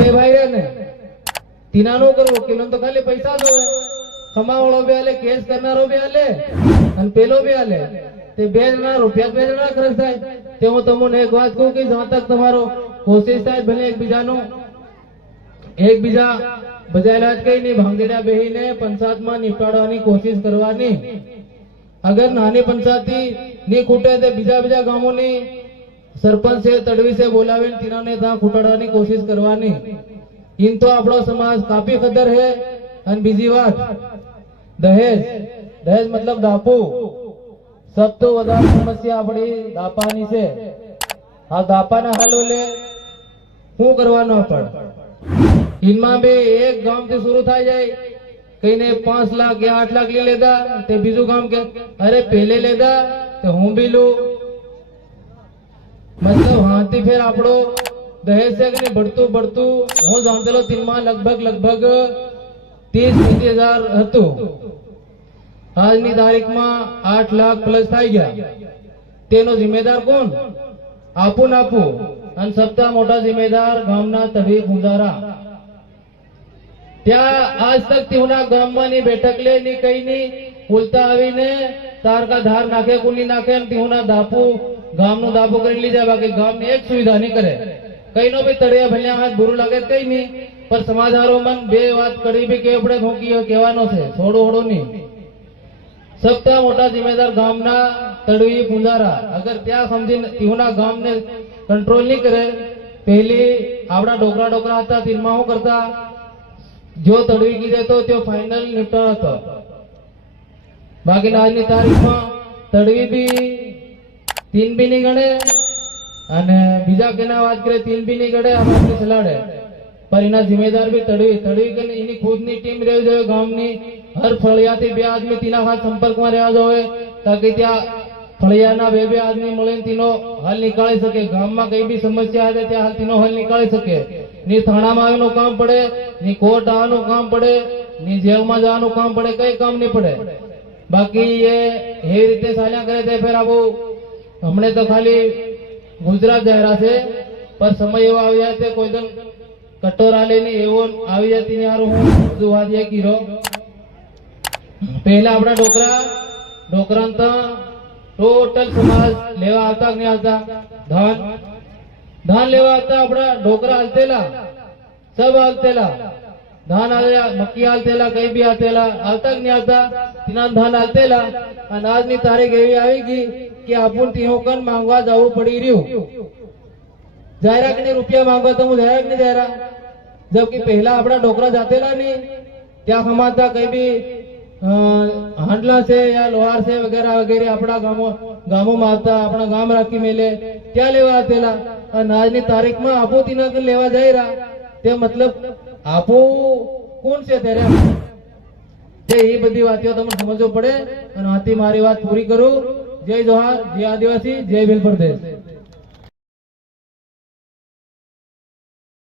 બે ભાઈ રે ને તીનાનો કરવો વકીલો તો ખાલી પૈસા જોવે કમાવાળો બે આલે કેસ કરનારો બે આલે અને પેલો બે આલે તે બે જણા રૂપિયા બે જણા ખર્ચ થાય તે હું તમને એક વાત કહું કે જ્યાં તક તમારો કોશિશ થાય ભલે એકબીજા બજાયેલા જ કઈ નહીં ભાંગેડા બેહીને પંચાયતમાં નિપટાડવાની કોશિશ કરવાની અગર નાની પંચાયતી ની ખૂટે તે બીજા ગામોની સરપંચ છે તડવી છે બોલાવીને તીનાને ત્યાં ખૂટાડવાની કોશિશ કરવાની इन तो આપણો સમાજ કાફી કદર હે અને બીજી વાત દહેજ મતલબ દાપુ સબ તો વધારે સમસ્યા આપણી દાપાની છે આ દાપાના હલ ઓલે શું કરવાનો પણ ઇનમાં બે એક ગામ થી શરૂ થાય જાય કઈને 5 લાખ કે 8 લાખ લઈ લેતા તે બીજું ગામ કે અરે પહેલે લેતા તે હું બી લઉં मतलब हाथी फिर आपड़ो दहेज से कहीं बढ़तू હું જાણતેલો તીનમાં લગભગ 30-35,000 હતું આજની તારીખમાં 8 લાખ પ્લસ થઈ ગયા તેનો જિમ્મેદાર કોણ આપું અને સપ્તાહ મોટા જિમ્મેદાર ગામના તડી પૂંજારા ત્યાં આજ તક તેઓના ગામમાં ની બેઠક લે ની કઈ ની બોલતા આવીને તાર કા ધાર નાખે કુની નાખે તેઓના દાપુ ગામનું દાપુ કરી લીધા બાકી ગામને એક સુવિધા નહીં કરે કઈ નો ભી તળિયા ભલ્યા હાથ બુરું લાગે કઈ નહીં પણ સમાધારો મન બે વાત કરી બી કે આપણે ધોકી કહેવાનો છે છોડો નહીં સપ્તાહ મોટા જિમ્મેદાર ગામના તળવી પૂંજારા અગર ત્યાં સમજીને તેઓના ગામને કંટ્રોલ નહીં કરે પહેલી આપણા ડોકરા હતા તેમાં શું કરતા જો તળવી કીધે તો તે ફાઇનલ નિપટાણ હતો બાકી આજની તારીખમાં તળવી બી 3 બી નહીં ગણે અને બીજા કેના વાત કરે 3 બી નહીં ગણે આપણે ચલાડે पर इना जिम्मेदार भी तड़वी के इनी खुद ની ટીમ રહેવી જોઈએ ગામની હર ફળિયાથી બે આદમી તેના હાથ સંપર્કમાં રહેવા જોઈએ તાકી ત્યાં ફળિયાના બે આદમી મળીને તેનો હલ નીકાળી શકે ગામમાં કઈ બી સમસ્યા આવે ત્યાં હાલ તેનો હલ નીકાળી શકે ની થાણામાં આવવાનું કામ પડે ની કોર્ટ આવવાનું કામ પડે ની જેલમાં જવાનું કામ પડે કઈ કામ નહીં પડે બાકી એ રીતે ચાલ્યા કરે તે ફેર આવું हमने तो खाली गुजरात जा रहा थे पर समय एवं આવી જાય તે કોઈ દન કટોરા લેની એવો આવી જતી ને યાર હું બધું વાદીએ કીરો પહેલા આપણા ડોકરા તો ટોટલ સમાજ લેવા આવતા કે નહીં આવતા ધાન લેવા આવતા આપણા ડોકરા હાલતેલા સબ હાલતેલા धान आया मक्की हालतेला कई भी आतेला आवता नहीं आता तिना धान हालतेला અને આજની તારીખ એવી આવી ગઈ કે આપણ તીહોકન માંગવા જવું પડી રહ્યું જાયરા કે રૂપિયા માંગવા તો હું જાયરા કે નહીં જાયરા जबकि पहला अपना डोकरा जातेला नहीं त्या समाजता कई भी हांडला से या लोहार से वगैरह अपना गामों में आता अपना गाम राखी मेले त्या लेवा आतेला અને આજની તારીખમાં આપો તીના લેવા જાય રહ્યા તે मतलब આપો કોણ છે ત્યારે તે એ બધી વાતો તમને સમજવો પડે અને આથી મારી વાત પૂરી કરું જય જોહાર જય આદિવાસી જય ભીલ પ્રદેશ।